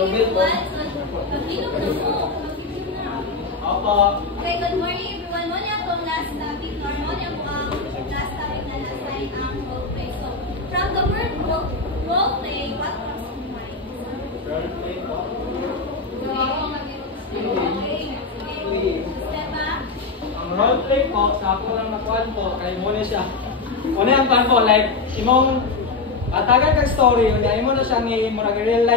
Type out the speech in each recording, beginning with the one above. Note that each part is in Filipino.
everyone. So, mag-inom na mo. Mag-inom na. Opo. Okay, good morning everyone. Mo niya itong last topic, or mo niya po ang last topic na na-assign ang roleplay. So, from the word roleplay, what comes to mind? Roleplay po. Steba? Ang roleplay po, sa ako lang nakuhan po, kay muna siya. Una yung kuhan po, like, imong atagan kag story, imo na siya ni murag real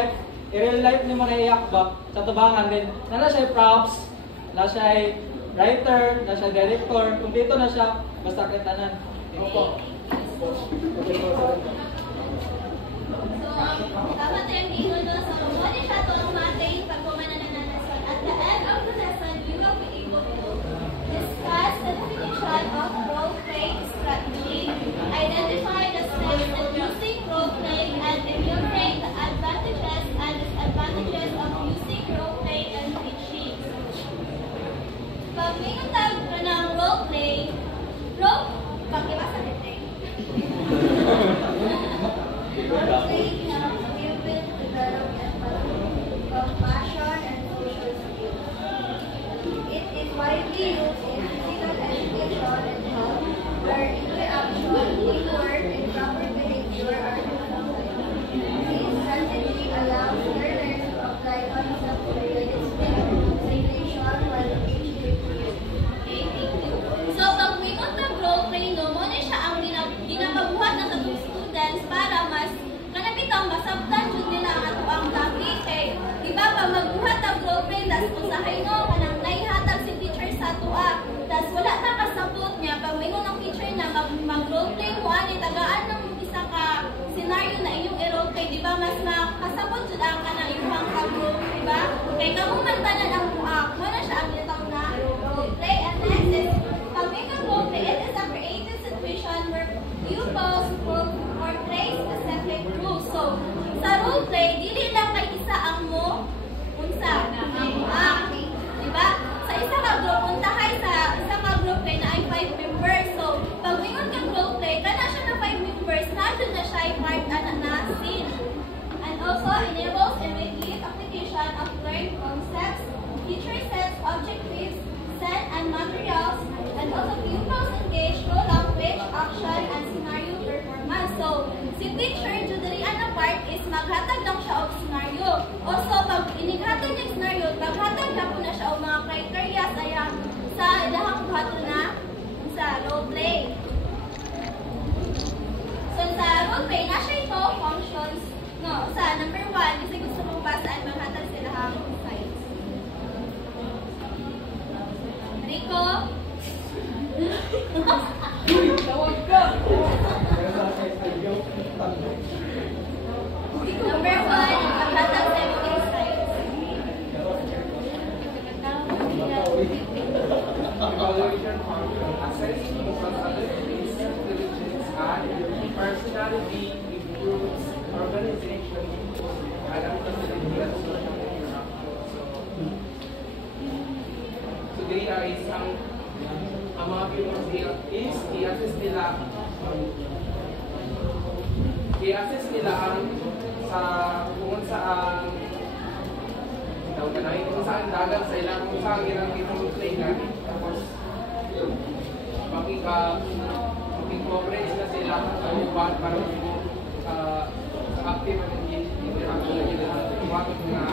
life ni mo na iyak ba sa tubangan din. Nala siya props, na siya writer, na siya director, kung dito na siya, basta kay tanan. Imo po. So, tama tayong ginoo no. So, what is that ang matay pag kumanan na lesson? At the end of the lesson, you will be able to discuss the definition of role-play strategy, identify the steps in using role-play, and enumerate the advantages and disadvantages of using role-play and teaching. Pag may natag ka ng role-play, pakibasa natin. Role-play helps pupils develop empathy, compassion, and social skills. It is widely used in physical education and health, where interaction, teamwork, and proper behavior are developed. This strategy allows learners to apply concepts to realistic situation while engaging with peers. Okay, thank you. So, pag may role-play, no, muna siya ang ginapabuhat ng katong students para mas kanabitang masabtan jud nila ang ato ang topic. Kay, di ba, pag magbuhat ng role-play, tas usahay no, kanang naihatag si teacher sa atua, tas wala na kasabot niya, pag may ng teacher na mag-role-play mo, ani, tagaan ng isa ka scenario na inyong i-role-play, di ba, mas makasabot jud ang kanang iyong ka-group, di ba? Kay, kamumantanan ang muak, muna siya ang litang na role-play. And next is, pag may role-play, it is a creative situation where pupils will portray specific rules. So, sa role-play, dili lang kay isa ang mo, unsa, diba? Sa isa ka group, untahay sa isa ka group kay na ay 5 members. So, pag mingon kang role-play, kana siya na 5 members, nadyo na siya ay part na scene. And also, enables immediate application of learned concepts, teacher sets objectives, set and materials, and also pupils engage through language, action, and scenario performance. So, si teacher, judarian na part is maghatag lang siya og scenario. Also, pag inighatag niya scenario, maghatag lang po na siya og mga criteria sa ilahang buhaton na sa role-play. So, sa role-play, na siya ito functions. No, sa number 1, kasi gusto mong basaan, maghatag sila ang sites. Rico? Tawag ka! Number 1, maghatag sa mga insights. Evaluation function assessing people's abilities, intelligence, and personality improves organization, adaptability, and social interaction. So there is ang mga pupils is i-assess nila ang sa kung saan kung saan dagat sa ilang kung saan ilang play na tapos mag-coverage na sila para active ang interaction na nila tumatok na.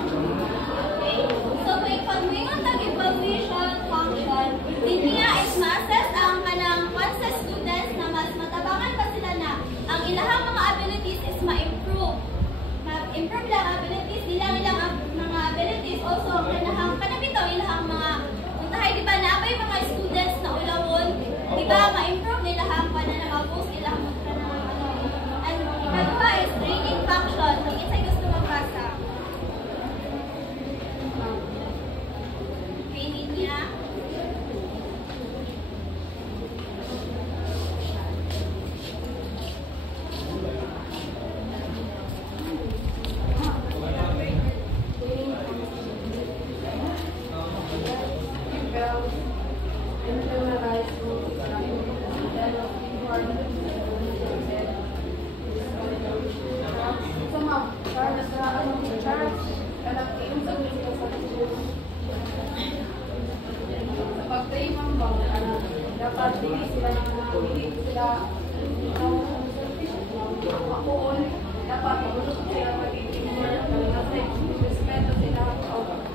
Okay, so pag may evaluation function, niya is ma-assess ang kanang sa students na mas matabangan pa sila na ang ilahang mga abilities is ma-improve. Ma-improve lang abilities, ilang mga abilities, also ang kanabitaw ilahang mga untahay, di ba, naabay mga students na ulawon, di ba, ma-improve nila ang pananamabos, ilang and ikaduha is training function. So, isa'y gusto magbasa. Training niya.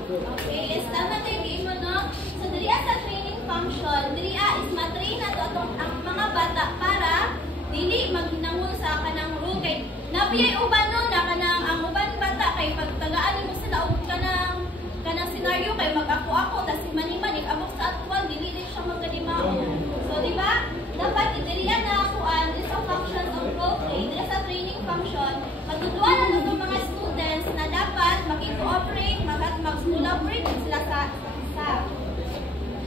Okay, is tama tayo game mo, no? So, diri sa training function, diri is matrain na to ang mga bata para dili maghinangol sa kanang rule kay nabiyay uban no na kanang ang uban bata kay pagtagaan mo sila og kanang senaryo kay mag-ako tas si maniman abok sa actual dili din siya magkadimao. So, di ba? Dapat idiriya na kuan is a function of role play. Diri sa training function, matutuan na ng mga students na dapat mag-cooperate, mag-collaborate sila sa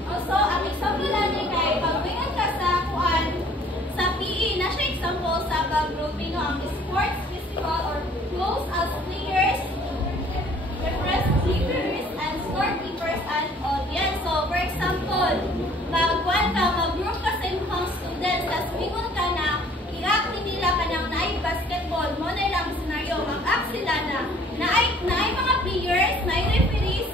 also, ang example natin kay pag-wingan ka sa kuan sa PE, na siya example sa pag-grouping no, ang sports festival or roles as players, referees, and scorekeepers and audience. So, for example, mag-kuan ka, mag-group ka sa imong students, tapos wingon ka na i-act nila ka ng naay basketball, mo na lang scenario, mag-act sila na naay mga players, naay referees,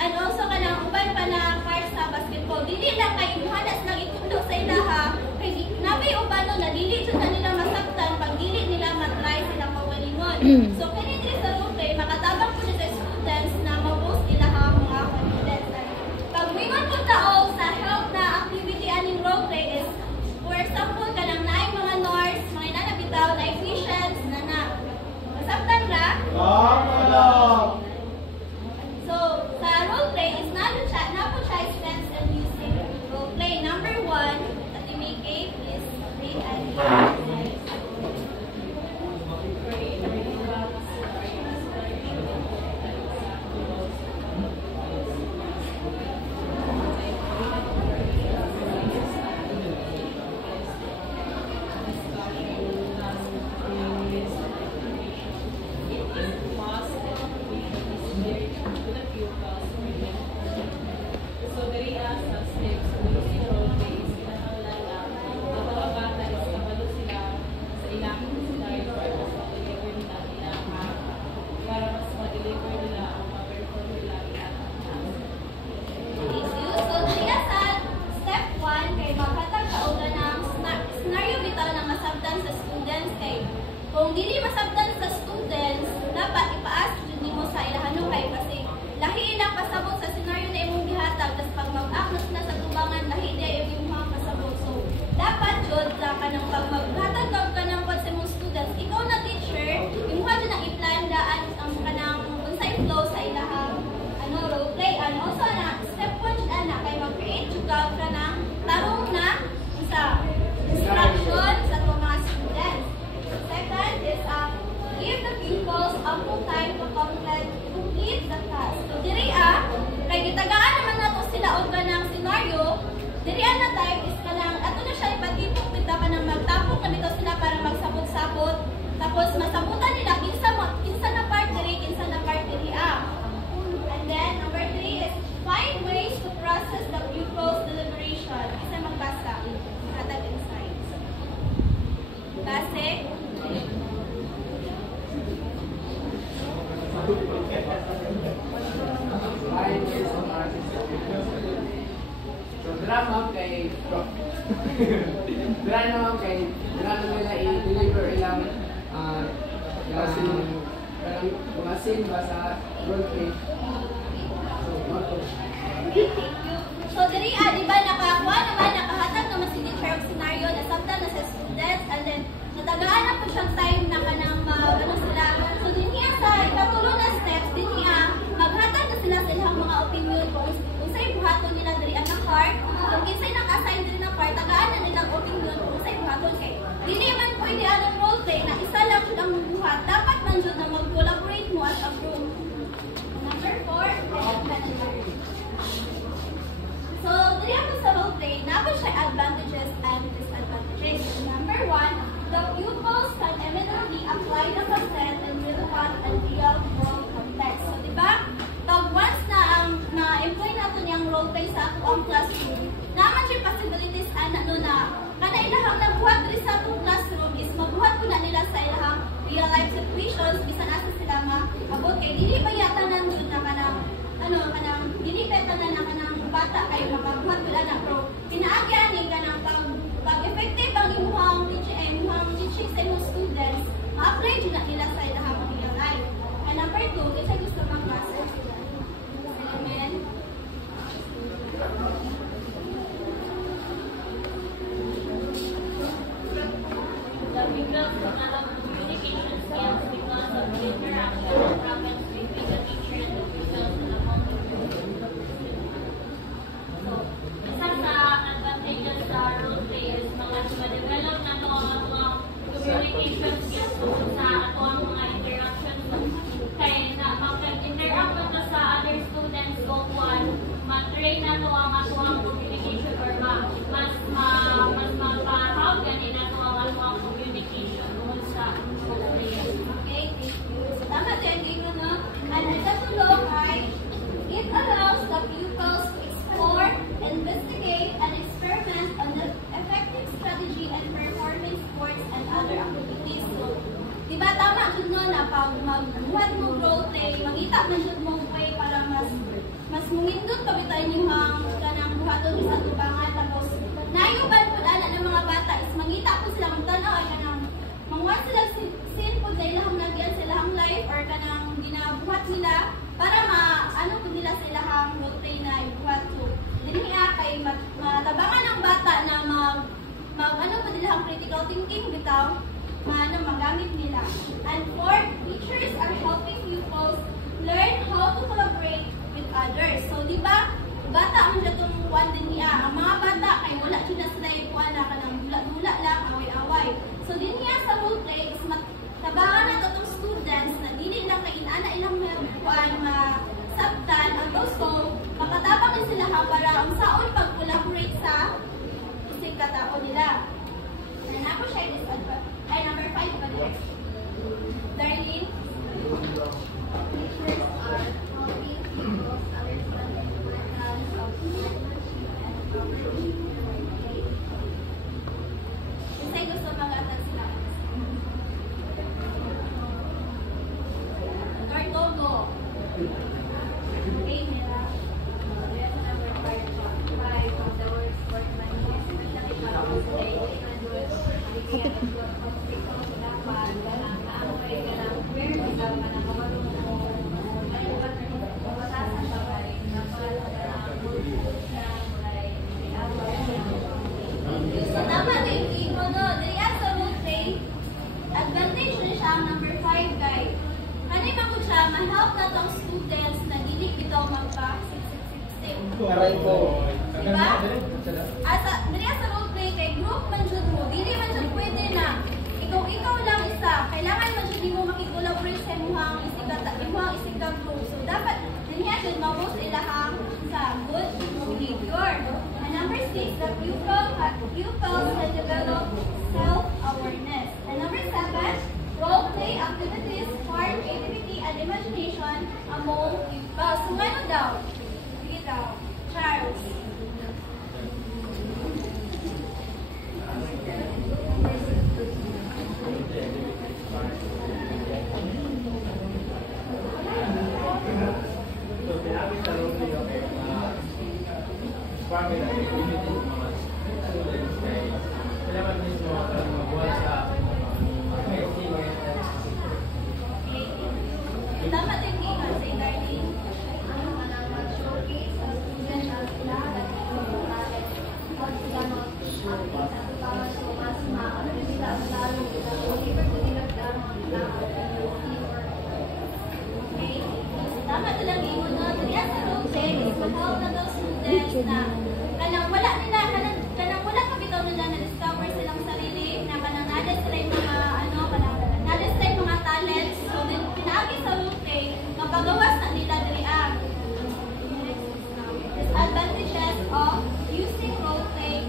and also ka ng uban pa na part sa basketball. Dili lang kay imuhanas lang itudlo sa ilaha, kay nabay ubano na dili jud na nila masaktan pag dili nila matry sila kawalingon. So kini diri sa role play makatabang po sa students na ma-boost ilaha mga confidence. Pag wingon po taog sa help na activity aning role play is for example kanang naay mga nurse, mga inanabitaw na patients na masaktan ra. So, sa role play is na po siya strengths and using role play. Number 1, that we make it is read and exercise. So, dari sa steps, using role plays, kinahanglan ang mga bata is kabalo sila sa ilang scenario para mas ma-deliver nila para mas ma-deliver nila ang ma-perform nila ilang So, dili sa step 1 kay maghatag kaugan ng scenario bitaw na masabtan sa students kay kung dili masabtan sa students, dapat ipaas jud nimo sa ilahanong kay kasi lahi ilang pasabot sa scenario na imong gihatag tas pag mag-act na sila sa tubangan lahi di imong pasabot. So, dapat jud sa kanang pag maghatag ka ng sa imong students, ikaw na teacher, imong jud nang i-plan daan ang kanang unsay flow sa ilahang role play and also na step 1 jud ana kay mag-create jud ka ng tarong na sa instruction sa mga students. Second is give the pupils ample time to complete the task. So diri kay gitagaan naman nato sila og kanang scenario, diri na time is kanang ato na siya ipatipok kita kanang magtapok na bitaw sila para magsabot-sabot. Tapos masabutan nila kinsa na part diri, kinsa na part diri And then number 3 is find ways to process the pupils' deliberation. Isa magbasa. Hatag insights. Kasi So, drama kay drama nila i-deliver ilang mga scene ba sa role play. So, diri di ba nakakuha naman, nakahatag naman si teacher of scenario, nasabtan na sa students, and then natagaan na po siyang time na kanang ano sila. So, din niya sa ikatulo na steps, din niya maghatag na sila sa ilang mga opinion kung sa'y buhaton nila diri ang part, kung kinsa'y naka-assign diri na part, tagaan na nilang opinion kung sa'y buhaton kay. Dili man pwede anong role play na isa lang siya ang buhat. Dapat man siya na mag-collaborate mo as a group. Number 4, so, diri ako sa role play, naman siya advantages and disadvantages. Number 1, the pupils can immediately apply the content in relevant and real-world context. So, di ba? Once na-employ natin yung role play sa atong classroom, naman siya possibilities na kanailang nagbuhat rin sa atong classroom is magbuhat ko na nila sa ilang real-life situations, bisan asa sila maabot kay dili ba yata nandun na kanang dili beta na kanang bata kayo makabuhat ko na pero pinaagyan ni kanang pag-effective ang imuhang teaching sa inyong students, ma-apply din na nila sa ilang real life. And number 2, isa gusto mang message man jud mo way para mas mungindot pa bitay nimong kanang buhaton sa tubangan tapos nayuban pud ana ng mga bata is mangita po sila magtanaw ay kanang mangwan sila sin pud sa ilahang nagyan sa ilahang life or kanang ginabuhat nila para ano pud nila sa ilahang routine na ibuhat. So dinhi kay matabangan ang bata na mag ano pud ilahang critical thinking bitaw magamit nila. And fourth, teachers are helping pupils learn how to collaborate with others. So, di ba, bata ang datong kuwan din niya. Ang mga bata, kay wala sila sila yung kuwan na kanang dula-dula lang, away-away. So, din niya sa role play is tabangan na itong students na dili lang kay inana ilang kuwan sabtan. Ang gusto, makatabang din sila para ang saon pag-collaborate sa isang katao nila. And ako siya is ay number 5 pa next. Darlene. Teachers are helping pupils understand the importance of relationship and communication. Kasi gusto mag-attend sila. Lord Gogo. Okay, Mira. There's number 5 of the word sportsmanship, especially para sa daily and good. So, tama din mo, no? Dili sa role play, advantage na siya ang number 5 kay. Kani man gud siya, ma-help na tong students na dili bitaw magpa-siksik-siksik. Aray ko. Diba? Asa, dili sa role play kay group man jud mo, dili man jud pwede na ikaw lang isa. Kailangan man jud mo makikolaborate sa imong isikata group. So dapat dinya jud mao sa ilahang sa good behavior. And number 6, the pupils can develop self-awareness. And number 7, role play activities spark creativity and imagination among pupils. So ano daw? Sige daw. Charles. Tama din ni Kasi Darlene. Ano man ang mag-showcase sa student ang lahat at talent. Huwag sila mag-update at para sa mas maaari sila ang lalo nila. Whenever ko dinagdang ang lahat at teamwork. Okay? Tama talaga mo no. Diriya sa role play, mag-help na daw students na kanang wala kabitaw nila na discover silang sarili, na kanang nada sila yung mga nada sila yung mga talents. So din pinaagi sa role play, mapagawas na nila diriya. Disadvantages of using role play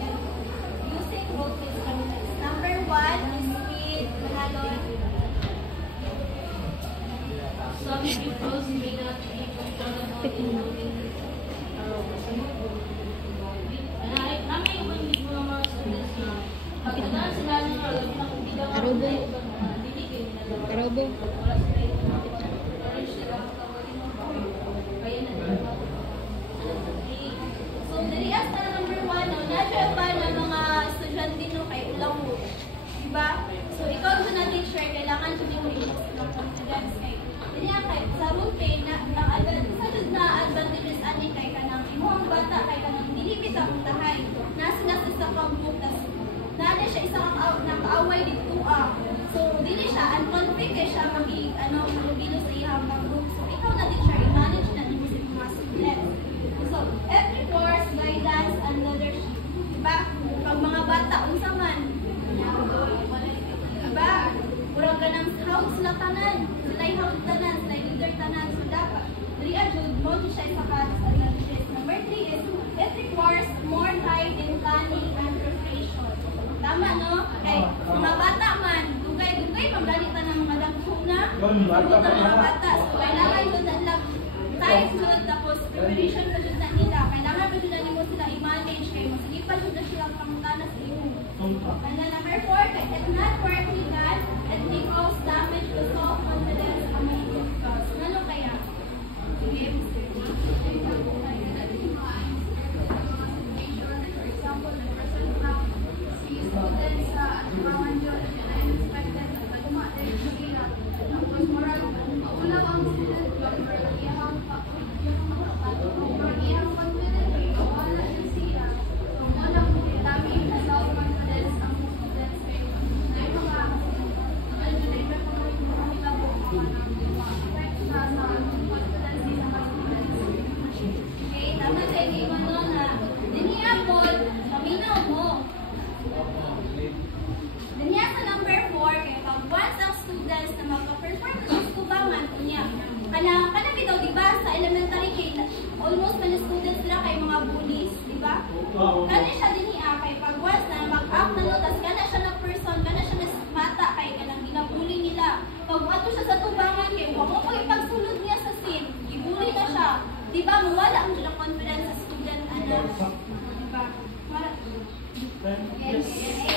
strategies. Number 1 is speed, manalon. Some pupils may not be comfortable in kami yung mga students na pagkatapos sila ng Arobo. Arobo. So, dirias na number 1, no? Nadya pa ng mga estudyante no, kay ulang mo. Diba? So, ikaw doon na teacher, kailangan doon yung i-post ng confidence kay. Diriya kay, sa role play, na advantages ani kay kanang imong bata, kay kanang dilipit ang tahay. Nasa sa pag-book, nada siya isang nakaaway dito So, dili siya, unconflict kay siya mag-ibilo sa iyang pag-book. So, ikaw na teacher, i-manage na din sa mga students. So, every course, guidance, and leadership. Diba? Pag mga bata, unsa man. Diba? Murag ka ng house na tanan. Sila'y house tanan, sila'y leader tanan. So, dapat. Dili ajud mo siya sa advantages. Number 3 is, it requires more time in planning and preparation. Tama, no? Kay, mga bata man, dugay-dugay, pagdalitan ng mga dagkuna. Pagdalitan ng mga bata. So, kailangan yun na time yun, tapos preparation pa yun na nila. Kailangan pa yun na mo sila i-manage. Kaya mas hindi pa yun na sila pangutana sa iyo. And then number 4, if not working that, it may cause damage to self-confidence among pupils. Ano kaya? siya sa tubangan kay wa mo ko ipagsulod niya sa sin. Gibuli na siya. Di ba mawala ang siya confidence sa student ana. Di ba? Yes.